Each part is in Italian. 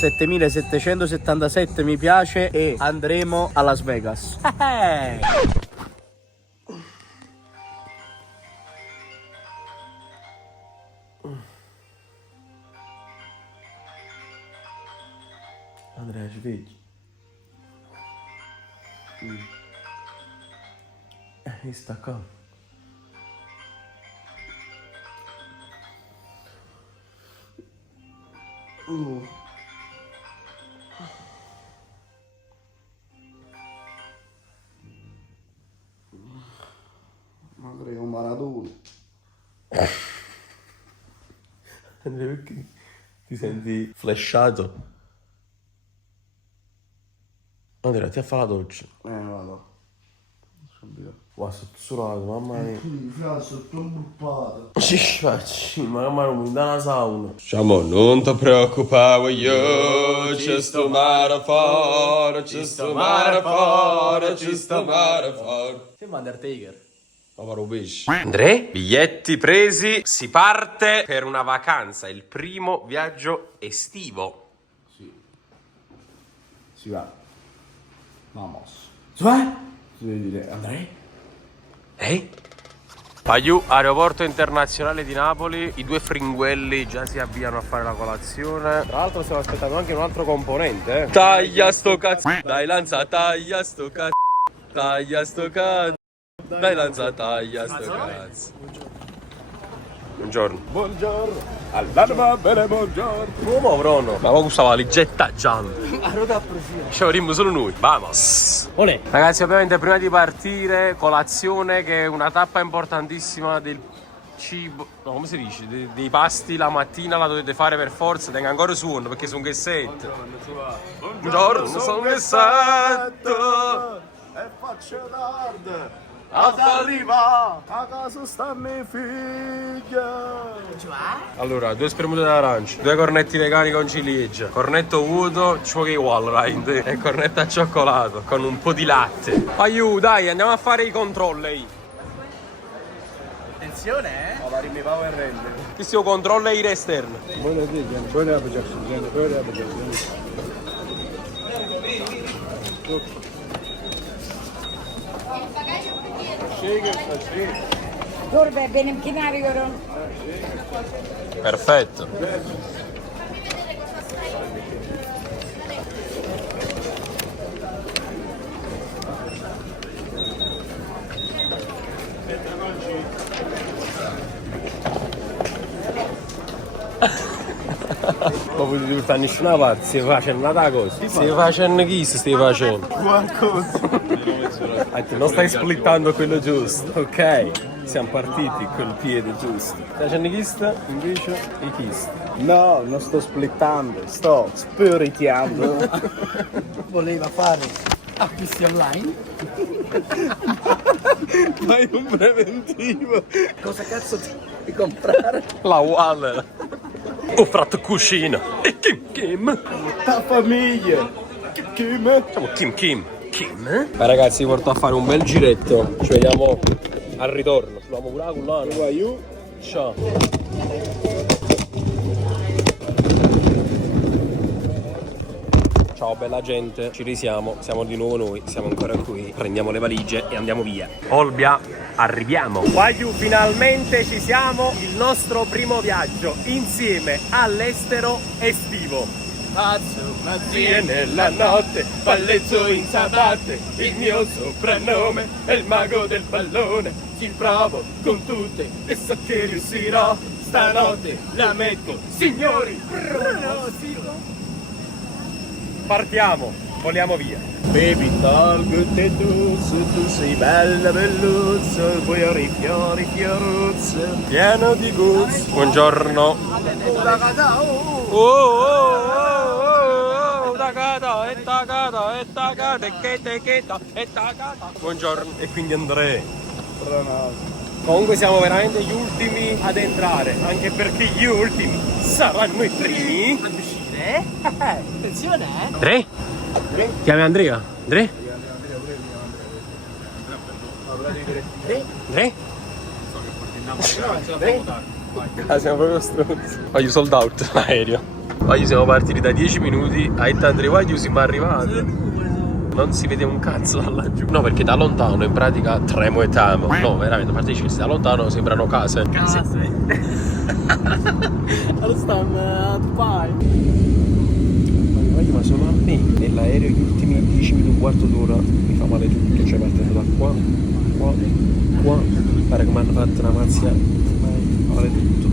7777 mi piace e andremo a Las Vegas. Andrea, svegli. Sta qua. Andrea, un Maradona. Andrea, perché ti senti flashato? Andrea, ti ha fatto la doccia? Vado. Wow, sono surato, mamma mia. Fra, sotto un buppato. Ci faccio, ma non da una sauna. Diciamo, non ti preoccupare, io ci sto mare fuori, ci sto mare fuori, ci sto mare fuori. Sembra Undertaker. Andrea, biglietti presi, si parte per una vacanza, il primo viaggio estivo. Si va. Vamos. Si va? Si deve dire, Andrea? Paiù, aeroporto internazionale di Napoli, i due fringuelli già si avviano a fare la colazione. Tra l'altro stiamo aspettando anche un altro componente. Taglia sto cazzo, dai Lanza, taglia sto cazzo, taglia sto cazzo, dai Lanza, taglia sto cazzo. Buongiorno. Buongiorno. All'anima bene, buongiorno. Come Bruno? Ma poi questa valigetta gialla. Ci avremmo solo noi. Vamos. Olè. Ragazzi, ovviamente prima di partire, colazione che è una tappa importantissima del cibo. No, come si dice? Dei pasti la mattina la dovete fare per forza. Tenga ancora suono perché sono che set. Buongiorno, sono che set. E faccio tardi. Arriva. A casa stanno i figli. Allora, 2 spremute d'arancia, 2 cornetti vegani con ciliegia, cornetto vuoto, ciò che uguale, e cornetto al cioccolato con un po' di latte. Aiù, dai, andiamo a fare i controlli. Attenzione, Avarimi power rende. Questo è il controllo esterno. Buona Kurbe benimkini arıyorum. Perfetto. Dopo di tutta nessuna parte, stai facendo una cosa. Stai facendo chi stai facendo? Qualcosa. Non stai splittando quello giusto, ok? Siamo partiti col piede giusto. Stai facendo chi sta? Invece i chi sta. No, non sto splittando, sto spiriteando. voleva fare acquisti online. Fai un preventivo. Cosa cazzo di comprare? La Waller. Ho fatto cucina. E Kim. La famiglia. Kim. Siamo Kim. Ma ragazzi, vi porto a fare un bel giretto. Ci vediamo al ritorno. Sulla mura con l'anno. Vai io. Ciao. Ciao bella gente, ci risiamo, siamo di nuovo noi, siamo ancora qui, prendiamo le valigie e andiamo via. Olbia, arriviamo. Guaiu, finalmente ci siamo, il nostro primo viaggio insieme all'estero estivo. Pazzo, Viene nella notte, palleggio in ciabatte, il mio soprannome è il mago del pallone. Ci provo con tutte e so che riuscirò, stanotte la metto, signori, pronosito. Partiamo, voliamo via. Baby doll, good e dolce, tu sei bella belluzza, poi ori fiori fioruzza. Pieno di gusto. Buongiorno. Buongiorno. E quindi Andrea. Comunque siamo veramente gli ultimi ad entrare, anche perché gli ultimi saranno i primi. ad uscire? Attenzione, Andrea? Chiami Andrea? Andrea? Andrea? Ah, siamo proprio stronzi. Voglio sold out l'aereo. Poi siamo partiti da 10 minuti, a Ettandreguaglio siamo arrivati. Non si vede un cazzo da laggiù. No, perché da lontano in pratica tremo e tamo. No, veramente, a parte che da lontano sembrano case. Case. Allora stanno a Dubai. Ma solo a me nell'aereo gli ultimi 10 minuti, un quarto d'ora mi fa male tutto. Cioè partendo da qua, pare che mi hanno fatto una mazzia. Male tutto.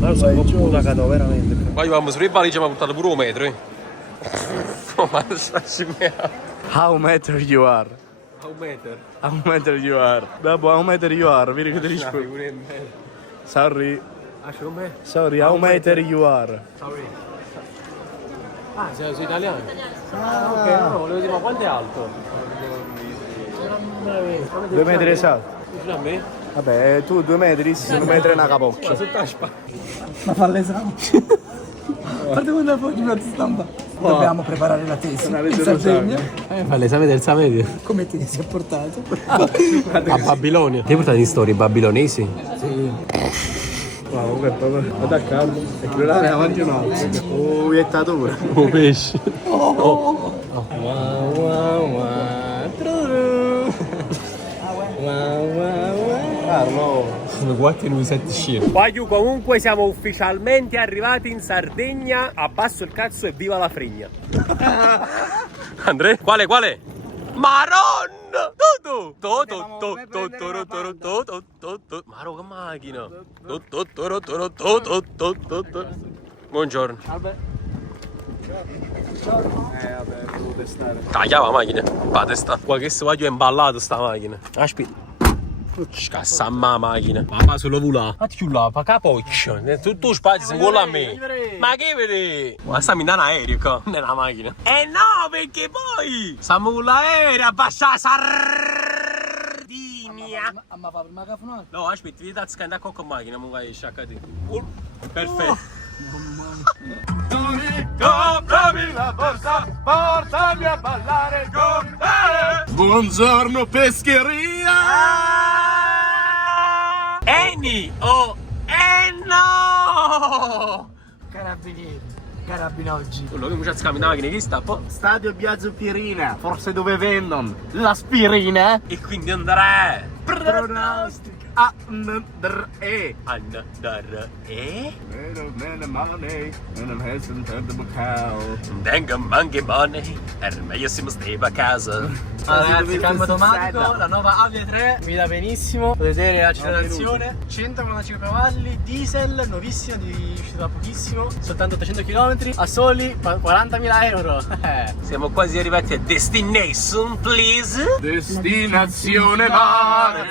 Ma lo so, un po' cagato veramente. Poi vamo sulle valigie, mi ha portato pure un metro. Ma How meter you are? How meter? How meter you are? Dopo how meter you are? Vi riconosco. Sorry. Sorry, how meter you are? Sorry. Ah, sei italiano? Ah, ok, no, volevo dire, ma quanto è alto? 2 metri esatto. Vicino a me? Vabbè, tu 2 metri, sì, 1 metro e una capocchia. Sotto la spalla. Ma fa l'esame. Guarda quando poi di mezzo stampa. Dobbiamo preparare la tesi. In Sardegna. Fa l'esame terza media. Come ti sei portato? A Babilonia. Ti hai portato in storia i babilonesi? Sì. Wow, comunque proprio attaccato. E quello là ne avanti un altro. Oh, iettatura. Oh, pesce. Carlo. Sono 4 in 7 scene. Poi comunque siamo ufficialmente arrivati in Sardegna. Abbasso il cazzo e viva la fregna. Andrea? Quale? Maron! Maro che macchina! Buongiorno. Vabbè, devo testare. Tagliava la macchina. Va testa. Qua che se voglio è imballato sta macchina. Aspetta. Scassa a macchina. Ma solo vola. Ma ti là, pa capoccia. Tu spazio si vuole a me. Ma che vedi? Ma stiamo in un aereo qua, nella macchina. Eh no, perché poi stiamo con l'aereo a bassa Sardinia. Ma fa prima che fa un altro. No, aspetta, vi date scandare con macchina, mo vai sciaccati. Perfetto. Comprami la borsa, portami a ballare con te. Buongiorno pescheria! Eni! Oh! No! Carabinieri. Carabinoggi. Quello che mi c'è scambiato la macchina, chi sta po'? Stadio Biagio Pirina, forse dove vendono l'aspirina? E quindi andrà. Pronostica andare. Andare. Money, and I'm hesitant to the Macau. Tengo anche money. È meglio se mi stai a casa. Ragazzi, cambio automatico, la nuova Avia 3 mi dà benissimo. Potete vedere l'accelerazione, 145 cavalli, diesel, nuovissimo, uscito da pochissimo, soltanto 800 km a soli 40.000 euro. Siamo quasi arrivati a destination, please. Destinazione mare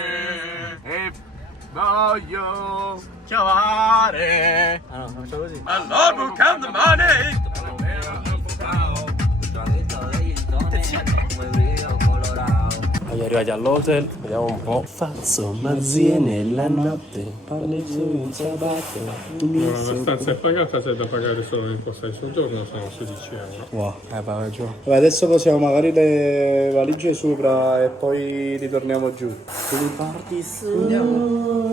e voglio Chiamare. Ah no, facciamo così. Allora, bucando money. Siamo arrivati all'hotel, vediamo un po'. Faccio mazzie nella notte, palleggiare in ciabatte. La stanza è pagata, c'è da pagare solo l'imposta di soggiorno, sono 16 euro. Wow, giù. Vabbè, adesso posiamo magari le valigie sopra e poi ritorniamo giù. Tu mi porti su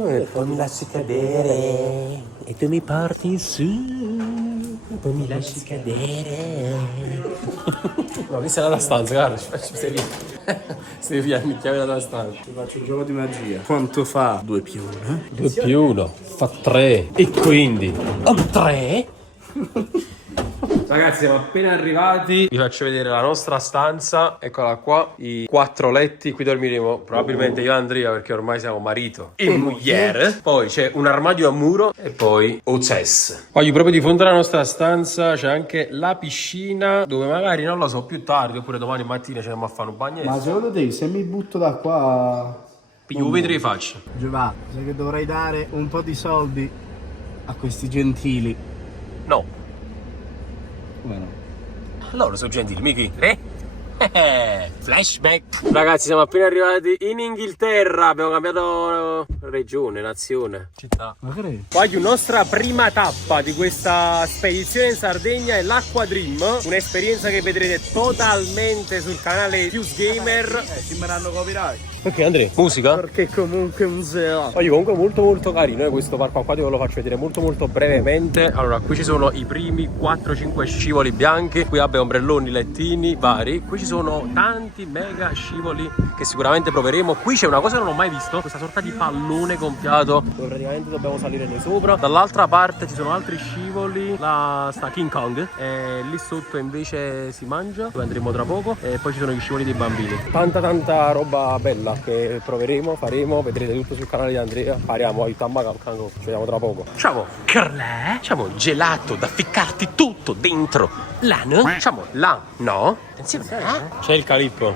e poi mi lasci cadere. E tu mi porti su, e poi mi lasci cadere. No, questa è la stanza, guarda, ci faccio stai via. Stai via, mi chiami la stanza. Ti faccio un gioco di magia. Quanto fa 2 più 1? 2 più 1 fa 3. E quindi 3? Ragazzi, siamo appena arrivati. Vi faccio vedere la nostra stanza. Eccola qua. I 4 letti. Qui dormiremo probabilmente io e Andrea, perché ormai siamo marito e moglie. Poi c'è un armadio a muro e poi OCS. Poi proprio di fronte alla nostra stanza c'è anche la piscina, dove magari, non lo so, più tardi oppure domani mattina ci andiamo a fare un bagnetto. Ma secondo te se mi butto da qua Piglio vedere le facce. Giovanni, sai che dovrei dare un po' di soldi a questi gentili. No. Come no? Loro sono gentili, mica? Flashback. Ragazzi, siamo appena arrivati in Inghilterra. Abbiamo cambiato regione, nazione, città. Ma credi? Poi la nostra prima tappa di questa spedizione in Sardegna è l'Aqua Dream. Un'esperienza che vedrete totalmente sul canale Fuse Gamer. Ci meranno copyright. Perché Andrea? Musica? Perché comunque è un zero. Poi comunque molto carino, questo parco acquatico ve lo faccio vedere molto brevemente. Allora, qui ci sono i primi 4-5 scivoli bianchi, qui abbiamo ombrelloni, lettini vari, qui ci sono tanti mega scivoli che sicuramente proveremo. Qui c'è una cosa che non ho mai visto, questa sorta di pallone gonfiato dove praticamente dobbiamo salire noi sopra. Dall'altra parte ci sono altri scivoli, là sta King Kong e lì sotto invece si mangia, dove andremo tra poco, e poi ci sono gli scivoli dei bambini. Tanta roba bella che proveremo, faremo, vedrete tutto sul canale di Andrea. Pariamo, aiutiamo a Kango, ci vediamo tra poco. Ciao Carlè, ciao gelato da ficcarti tutto dentro l'ano. Ciao là, no? Attenzione, c'è il calippo.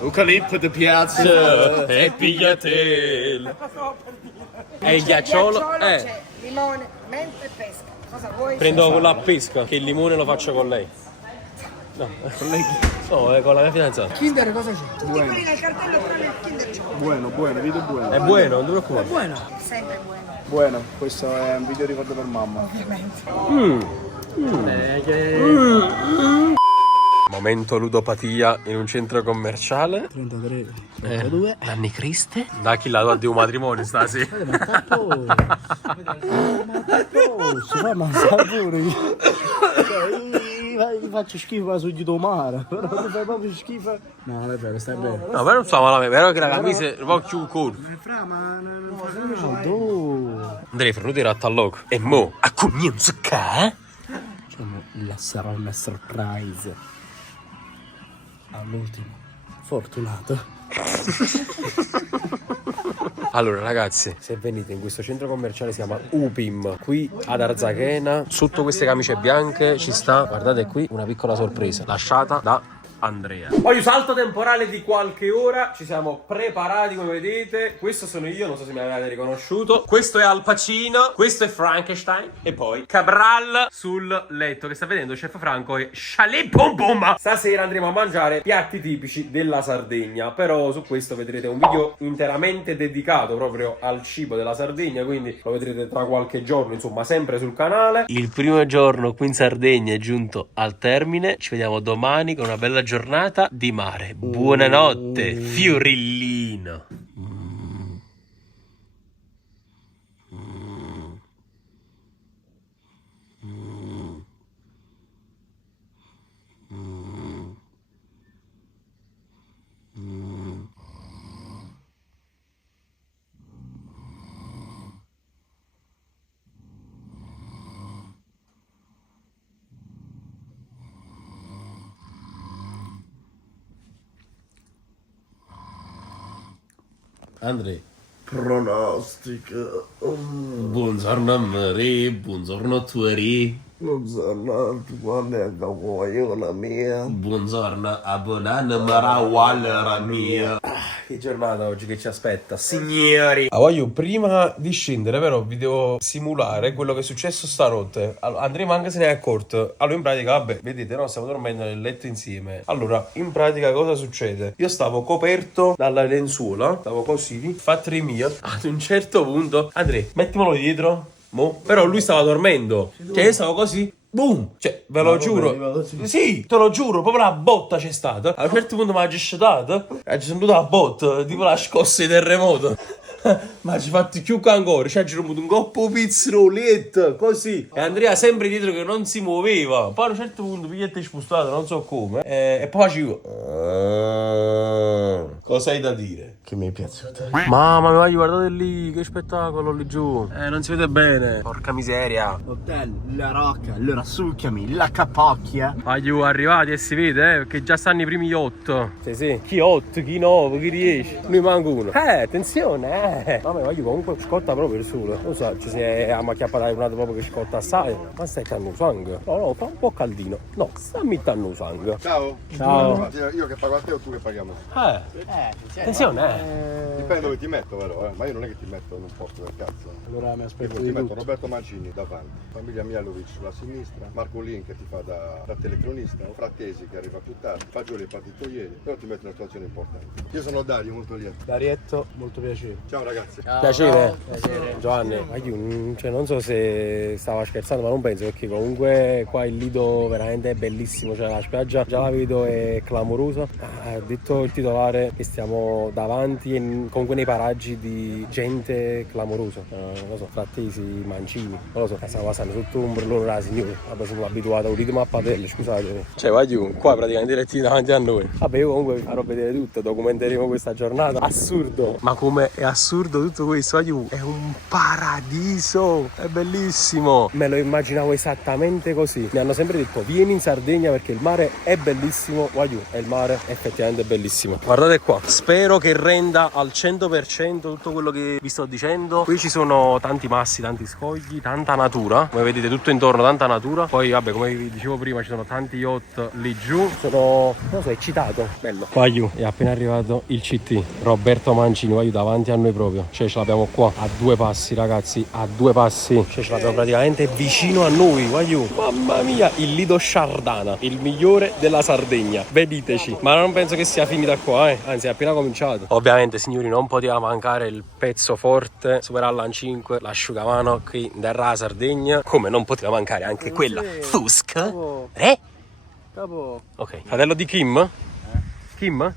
Un calippo di piazza. E pigliate. E il ghiacciolo? C'è limone, menta e pesca. Cosa vuoi? Prendo con la pesca, che il limone lo faccio con lei. No, con lei? No, con la mia fidanzata. Kinder cosa c'è? Tutti quelli nel cartello tranne il Kinder c'è. Buono, video buono. È buono, non ti preoccupare. Buono. Sempre buono. Buono, questo è un video ricordo per mamma. Momento ludopatia in un centro commerciale. 33, 32. Nanni Criste? Da chi la tua di un matrimonio stasera? Ma tappo! Si fa mangiare pure. Io faccio schifo a sugli mare, però tu fai proprio schifo. No, non è vero, stai bene. No, però non sta male, però che la camisa è un po' più corta. Andrei Ferruti era a loco. E mo, a comienzo che? Diciamo, la sarà una surprise. All'ultimo. Fortunato. Allora ragazzi, se venite in questo centro commerciale si chiama Upim, qui ad Arzachena, sotto queste camicie bianche ci sta, guardate qui, una piccola sorpresa lasciata da Andrea. Poi un salto temporale di qualche ora, ci siamo preparati come vedete. Questo sono io, non so se mi avete riconosciuto. Questo è Al Pacino, questo è Frankenstein e poi Cabral sul letto, che sta vedendo Chef Franco e Chalet Pom Pom. Stasera andremo a mangiare piatti tipici della Sardegna, però su questo vedrete un video interamente dedicato proprio al cibo della Sardegna, quindi lo vedrete tra qualche giorno, insomma sempre sul canale. Il primo giorno qui in Sardegna è giunto al termine, ci vediamo domani con una bella giornata di mare. Buonanotte, Fiorellino. Andrea. Pronostica. Buongiorno amore, buongiorno a tuoi. Buongiorno, quando è che vuoi la mia? Buongiorno a Bonanno Marawalla mia. Che giornata oggi che ci aspetta, signori. Voglio prima di scendere però vi devo simulare quello che è successo stanotte. Allora, andremo anche se ne è accorto. Allora in pratica vabbè, vedete no, stiamo dormendo nel letto insieme. Allora in pratica cosa succede? Io stavo coperto dalla lenzuola, stavo così, fatti mia. Ad un certo punto Andrea, mettimelo dietro. Mo. Però lui stava dormendo. Cioè io stavo così. Boom! Cioè, ve lo giuro. Sì, te lo giuro, proprio la botta c'è stata. A un certo punto mi ha gescetato. E ci sono venuta la botta, tipo la scossa di terremoto. Ma ci fatti più che ancora. Ci ha girato un coppo pizzoletta, così. E Andrea sempre dietro che non si muoveva. Poi a un certo punto pigliette spostato, non so come. E poi facevo. Cosa hai da dire? Che mi è piaciuto. Mamma mia, guardate lì, che spettacolo lì giù. Non si vede bene. Porca miseria. Hotel, la rocca, allora succhiami, la capocchia. Voglio arrivati e si vede, perché già stanno i primi 8. Sì. Chi 8, chi 9, chi 10. Lui manca uno. Attenzione, Vabbè, voglio comunque scotta proprio il sole. Non so, ci si è acchiappata una proprio che scotta assai. Ma stai dando sangue? No, fa un po' caldino. No, sta mettendo sangue. Ciao. Ciao. Io che pago a te o tu che paghiamo? Attenzione, Dipende dove ti metto però, ma io non è che ti metto in un posto del cazzo. Allora mi aspetto Io di ti metto tutto. Roberto Mancini davanti, famiglia Mialovic sulla sinistra, Marco Lin che ti fa da telecronista, Frattesi che arriva più tardi, Fagioli è partito ieri, però ti metto in una situazione importante. Io sono Dario, molto lieto. Darietto, molto piacere. Ciao ragazzi. Piacere. Giovanni, ma io cioè, non so se stava scherzando, ma non penso, perché comunque qua il lido veramente è bellissimo, cioè la spiaggia già la vedo è clamorosa. Ha detto il titolare dire che stiamo davanti comunque nei paraggi di gente clamorosa. Non lo so, Frattesi, Mancini, non lo so, stiamo passando sotto un ombrellone della signora. Vabbè, sono abituato a un ritmo a patelle, scusate. Cioè, vai giù, qua praticamente diretti davanti a noi. Vabbè, io comunque vi farò vedere tutto, documenteremo questa giornata. Assurdo. Ma come è assurdo tutto questo, vai giù. È un paradiso, è bellissimo. Me lo immaginavo esattamente così. Mi hanno sempre detto, vieni in Sardegna perché il mare è bellissimo. Vai giù, e il mare è effettivamente bellissimo. Guardate qua, spero che renda al 100% tutto quello che vi sto dicendo. Qui ci sono tanti massi, tanti scogli, tanta natura, come vedete tutto intorno, tanta natura. Poi vabbè, come vi dicevo prima, ci sono tanti yacht lì giù. Sono, non so, eccitato, bello. Qua giù è appena arrivato il CT Roberto Mancini, qua giù davanti a noi proprio, cioè ce l'abbiamo qua a 2 passi, ragazzi, a 2 passi, cioè ce l'abbiamo praticamente vicino a noi, qua giù. Mamma mia, il Lido Shardana, il migliore della Sardegna, vediteci. Ma non penso che sia finita qua, anzi è appena cominciato. Ovviamente, signori, non poteva mancare il pezzo forte, Super Allan 5, l'asciugamano qui della Sardegna, come non poteva mancare anche quella Fusca. Capo. Ok, fratello di Kim? Kim?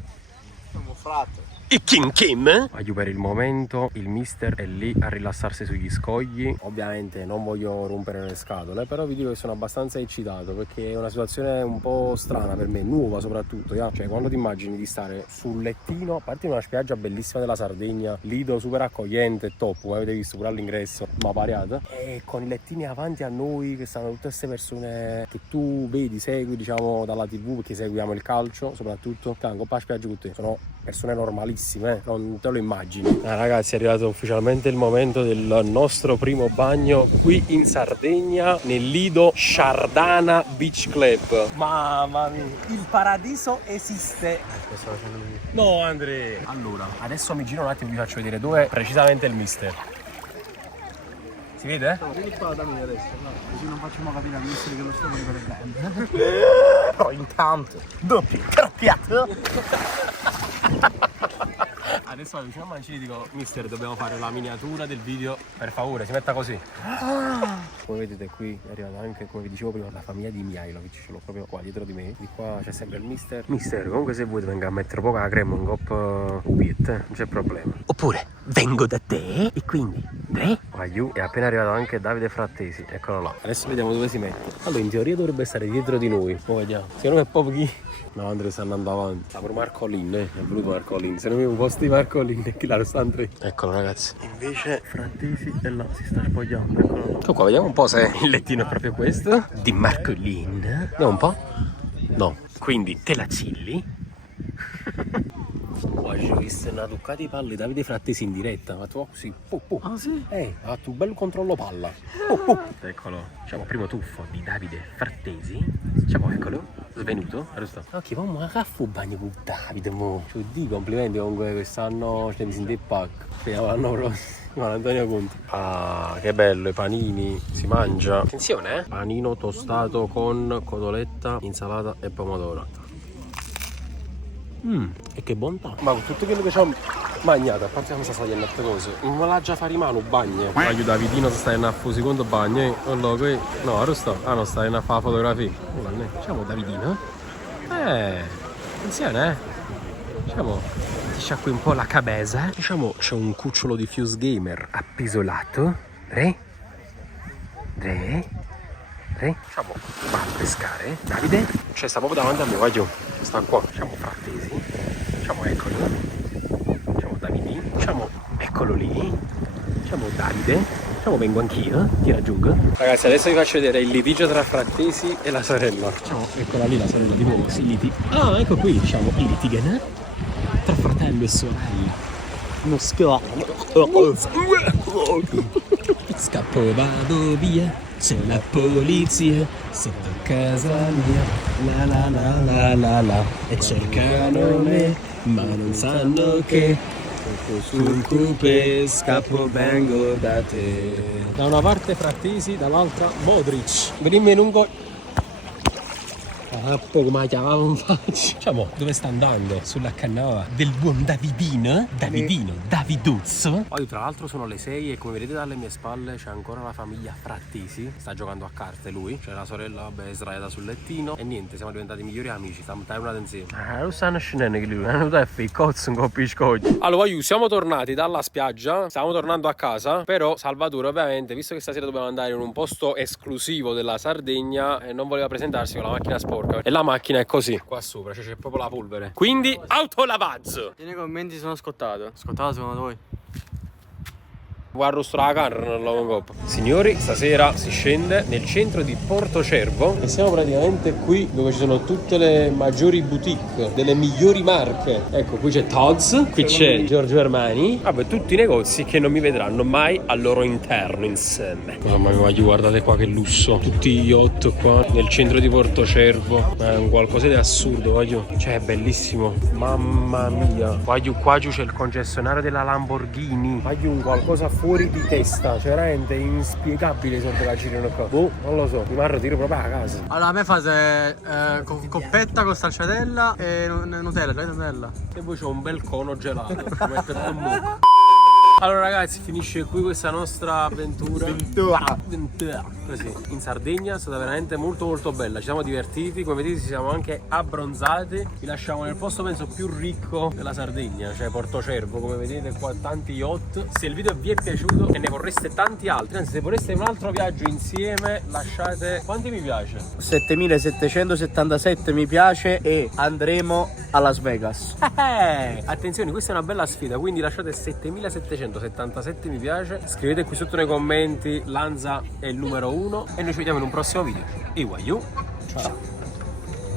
Siamo frate. E Kim? Aiuto, per il momento il mister è lì a rilassarsi sugli scogli. Ovviamente non voglio rompere le scatole, però vi dico che sono abbastanza eccitato perché è una situazione un po' strana per me, nuova soprattutto, cioè quando ti immagini di stare sul lettino, a parte una spiaggia bellissima della Sardegna, Lido super accogliente, top, come avete visto pure all'ingresso, ma pariata, e con i lettini avanti a noi che stanno tutte queste persone che tu vedi, segui, diciamo, dalla TV, perché seguiamo il calcio soprattutto, tanto a spiaggia con te, sono persone normalissime, non te lo immagini. Ragazzi, è arrivato ufficialmente il momento del nostro primo bagno qui in Sardegna, nel Lido Shardana Beach Club. Mamma mia, il paradiso esiste. No, Andre. Allora, adesso mi giro un attimo e vi faccio vedere dove precisamente il mister. Si vede? No, vieni qua da me adesso, no, così non facciamo capire al mister che lo stiamo riprendendo. Però intanto, doppio, crocchiato. Adesso vado vicino a Mancini e dico, mister, dobbiamo fare la miniatura del video, per favore, si metta così. Come vedete qui è arrivata anche, come vi dicevo prima, la famiglia di Mihajlovic, ce l'ho proprio qua dietro di me. Di qua c'è sempre il mister. Mister, comunque se vuoi venga a mettere poca crema in coppa ubiette, non c'è problema. Oppure vengo da te e quindi qua giù è appena arrivato anche Davide Frattesi, eccolo là. Adesso vediamo dove si mette. Allora in teoria dovrebbe stare dietro di noi, poi vediamo. Secondo me è proprio chi. No, Andrea sta andando avanti. Sta pure Marcolin, è venuto Marcolin. Se non mi un posto di Marcolin e chi là lo sta Andrea. Eccolo ragazzi. Invece Frattesi è là, si sta spogliando. Eccolo là. Ecco qua, vediamo un po' se il lettino è proprio questo. Di Marcolin. Vediamo un po'. No. Quindi te la cilli. Oggi ho visto una toccata di palle Davide Frattesi in diretta, ma tu così, Ah sì? ha fatto un bel controllo palla. Eccolo, diciamo primo tuffo di Davide Frattesi. Diciamo eccolo, svenuto, giusto? Ok, ma che fu bagno con Davide, mo? Cioè, di complimenti comunque quest'anno ce ne siamo in pack. Speriamo l'anno prossimo. Antonio Conte. Ah, che bello, i panini, si mangia. Attenzione, panino tostato con cotoletta, insalata e pomodoro. E che bontà. Ma con tutto quello che ci ho mangiato, a parte che mi sta sbagliando altre cose, ma l'ha già fare in mano bagno. Aiuta Davidino se stai a fare un secondo bagno, allora qui. No, ora sto. Ah no, stai a fare fotografia. Diciamo Davidino. Attenzione, Diciamo, ti sciacqui un po' la cabeza. Diciamo, c'è un cucciolo di Fuse Gamer appisolato. Diciamo, va a pescare. Davide, cioè sta proprio davanti a me, vai giù. Sta qua, diciamo Frattesi. Diciamo eccolo. Diciamo Davide. Diciamo eccolo lì. Diciamo Davide. Diciamo vengo anch'io, ti raggiungo. Ragazzi, adesso vi faccio vedere il litigio tra Frattesi e la sorella. Diciamo, eccola lì la sorella di nuovo, si liti. Ah, ecco qui, diciamo, il litigano tra fratello e sorella. Uno scappo, vado via. C'è la polizia sotto casa mia, la e cercano me, ma non sanno che sul coupé scappo vengo da te. Da una parte Frattesi, dall'altra Modric. Venimmi lungo. Pappo, come la chiamavo in faccia. Diciamo, dove sta andando? Sulla canoa del buon Davidino. Daviduzzo. Poi tra l'altro sono le 6 e come vedete dalle mie spalle c'è ancora la famiglia Frattesi. Sta giocando a carte lui. C'è la sorella, vabbè, sdraiata sul lettino. E niente, siamo diventati migliori amici. Stiamo tornando insieme. Non stanno scendendo che lui. Non è cozzo un coppi scogli. Allora, siamo tornati dalla spiaggia. Stiamo tornando a casa. Però Salvatore, ovviamente, visto che stasera dobbiamo andare in un posto esclusivo della Sardegna, non voleva presentarsi con la macchina sporca. E la macchina è così. Qua sopra c'è proprio la polvere. Quindi, autolavaggio. Nei commenti sono scottato. Scottato secondo voi? Guardo la carne non lo coppa. Signori, stasera si scende nel centro di Portocervo e siamo praticamente qui dove ci sono tutte le maggiori boutique delle migliori marche. Ecco, qui c'è Tod's, qui c'è Giorgio Armani. Vabbè, tutti i negozi che non mi vedranno mai al loro interno insieme. Mamma mia, guardate qua che lusso. Tutti gli yacht qua nel centro di Portocervo. È un qualcosa di assurdo, voglio. Cioè, è bellissimo. Mamma mia. Qua giù c'è il concessionario della Lamborghini. Voglio un qualcosa fuori di testa, cioè veramente inspiegabile sotto la girano qua. Boh, non lo so, mi marro tiro proprio a casa. Allora a me fate coppetta con stracciatella e Nutella, cioè Nutella. E poi c'ho un bel cono gelato per mettere in bocca. Allora ragazzi, finisce qui questa nostra avventura così in Sardegna. È stata veramente molto bella, ci siamo divertiti, come vedete ci siamo anche abbronzati. Vi lasciamo nel posto penso più ricco della Sardegna, cioè Portocervo. Come vedete qua tanti yacht. Se il video vi è piaciuto e ne vorreste tanti altri, anzi se vorreste un altro viaggio insieme, lasciate quanti mi piace? 7777 mi piace e andremo a Las Vegas. Attenzione, questa è una bella sfida, quindi lasciate 7777 mi piace, scrivete qui sotto nei commenti Lanza è il numero 1 e noi ci vediamo in un prossimo video. Iwayu, ciao.